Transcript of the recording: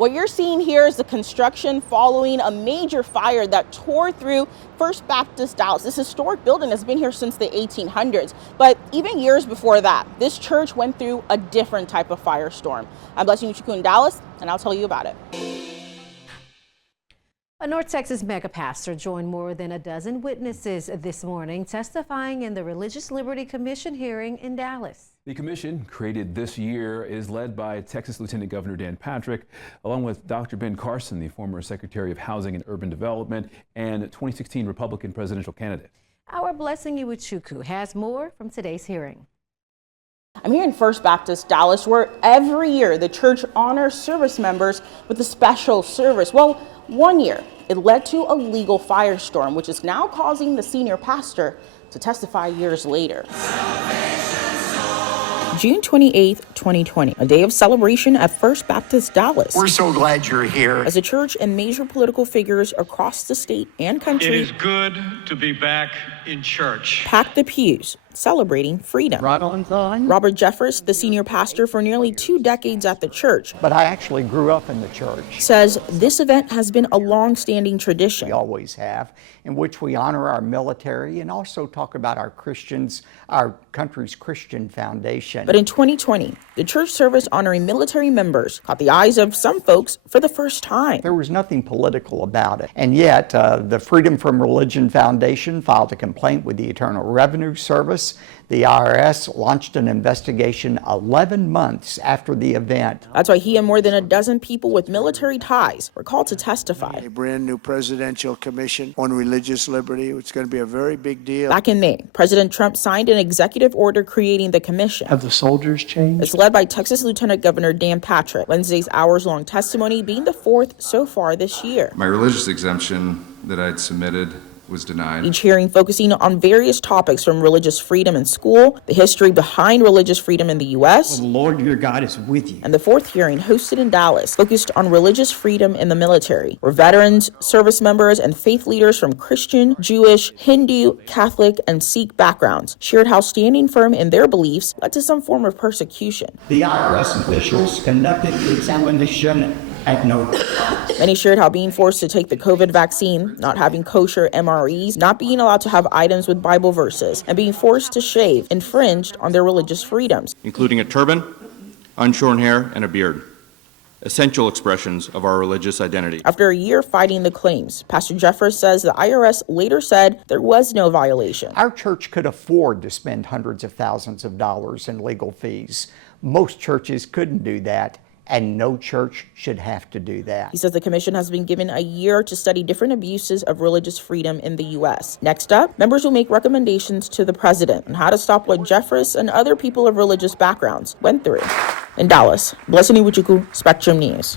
What you're seeing here is the construction following a major fire that tore through First Baptist Dallas. This historic building has been here since the 1800s, but even years before that, this church went through a different type of firestorm. I'm Blessing Uchuku in Dallas, and I'll tell you about it. A North Texas mega pastor joined more than a dozen witnesses this morning testifying in the Religious Liberty Commission hearing in Dallas. The commission, created this year, is led by Texas Lieutenant Governor Dan Patrick, along with Dr. Ben Carson, the former Secretary of Housing and Urban Development and 2016 Republican presidential candidate. Our Blessing Uchuku has more from today's hearing. I'm here in First Baptist Dallas, where every year the church honors service members with a special service. Well, one year it led to a legal firestorm, which is now causing the senior pastor to testify years later. June 28th, 2020, a day of celebration at First Baptist Dallas. We're so glad you're here. As a church and major political figures across the state and country, it is good to be back in church. Packed the pews, celebrating freedom. Right on time. Robert Jeffress, the senior pastor for nearly 2 decades at the church, But I actually grew up in the church. says this event has been a long-standing tradition. We always have, in which we honor our military and also talk about our Christians, our country's Christian foundation. But in 2020, the church service honoring military members caught the eyes of some folks for the first time. There was nothing political about it. And yet, the Freedom from Religion Foundation filed a complaint with the Internal Revenue Service. The IRS launched an investigation 11 months after the event. That's why he and more than a dozen people with military ties were called to testify. A brand new presidential commission on religious liberty. It's going to be a very big deal. Back in May, President Trump signed an executive order creating the commission. Have the soldiers changed? It's led by Texas Lieutenant Governor Dan Patrick. Wednesday's hours-long testimony being the 4th so far this year. My religious exemption that I'd submitted was denied. Each hearing focusing on various topics from religious freedom in school, the history behind religious freedom in the U.S., The Lord your God is with you. and the 4th hearing hosted in Dallas focused on religious freedom in the military, where veterans, service members, and faith leaders from Christian, Jewish, Hindu, Catholic, and Sikh backgrounds shared how standing firm in their beliefs led to some form of persecution. The IRS officials conducted the examination at no cost. Many shared how being forced to take the COVID vaccine, not having kosher MREs, not being allowed to have items with Bible verses, and being forced to shave infringed on their religious freedoms, including a turban, unshorn hair, and a beard, essential expressions of our religious identity. After a year fighting the claims, Pastor Jeffress says the IRS later said there was no violation. Our church could afford to spend hundreds of thousands of dollars in legal fees. Most churches couldn't do that, and no church should have to do that. He says the commission has been given a year to study different abuses of religious freedom in the U.S. Next up, members will make recommendations to the president on how to stop what Jeffress and other people of religious backgrounds went through. In Dallas, Blessing Uchuku, Spectrum News.